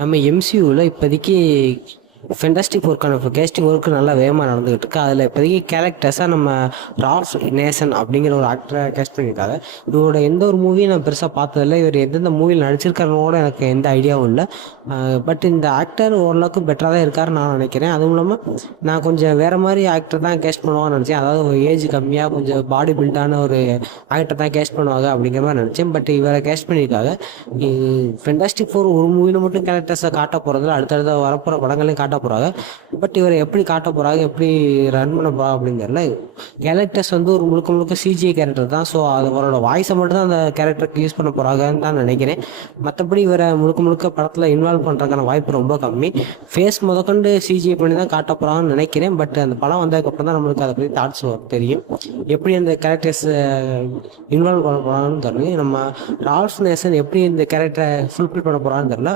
நம்ம எம்சியூவில் இப்போதைக்கு fantastic ஒர்க்கான casting work நல்லா வேகமாக நடந்துகிட்டு இருக்கு. அதில் இப்போதைக்கு கேரக்டர்ஸாக நம்ம ரால்ஃப் நேசன் அப்படிங்கிற ஒரு ஆக்டரை கேஸ்ட் பண்ணியிருக்காங்க. இவரோட எந்த ஒரு மூவியும் நான் பெருசாக பார்த்ததில்ல. இவர் எந்தெந்த மூவியில் நடிச்சிருக்காருனோட எனக்கு எந்த ஐடியாவும் இல்லை. பட் இந்த ஆக்டர் ஓரளவுக்கு பெட்டராக தான் இருக்காருன்னு நான் நினைக்கிறேன். அதுவும் இல்லாமல் நான் கொஞ்சம் வேறு மாதிரி ஆக்டர் தான் கேஸ்ட் பண்ணுவாங்கன்னு நினச்சேன். அதாவது ஒரு ஏஜ் கம்மியாக கொஞ்சம் பாடி பில்டான ஒரு ஆக்டர் தான் கேஸ்ட் பண்ணுவாங்க அப்படிங்கிற மாதிரி நினச்சேன். பட் இவரை கேஸ்ட் பண்ணியிருக்காங்க. ஃபென்டாஸ்டிக் ஃபோர் ஒரு மூவியில் மட்டும் கேரக்டர்ஸை காட்ட போகிறதில்ல, அடுத்தடுத்த வரப்போகிற படங்களையும் காட்ட போகிறாங்க. பட் இவரை எப்படி காட்ட போகிறாங்க, எப்படி ரன் பண்ண போகிறாங்க அப்படிங்கிறதுல கேரக்டர்ஸ் வந்து ஒரு முழுக்க முழுக்க சிஜிஐ கேரக்டர் தான். ஸோ அவரோட வாய்ஸை மட்டும் தான் அந்த கேரக்டருக்கு யூஸ் பண்ண போகிறாங்கன்னு தான் நினைக்கிறேன். மற்றபடி இவரை முழுக்க முழுக்க படத்தில் இன்வால்வ் பண்ணுறதுக்கான வாய்ப்பு ரொம்ப கம்மி. ஃபேஸ் முதற்கொண்டு சிஜிஐ பண்ணி தான் காட்ட போகிறாங்கன்னு நினைக்கிறேன். பட் அந்த படம் வந்ததுக்கப்புறம் தான் நம்மளுக்கு அதை பற்றி தாட்ஸ் தெரியும், எப்படி அந்த கேரக்டர்ஸ் இன்வால்வ் பண்ண போகிறாங்கன்னு தெரியும். நம்ம ரால்ஃப் நேசன் எப்படி இந்த கேரக்டரை ஃபுல்ஃபில் பண்ண போகிறான்னு தெரியல.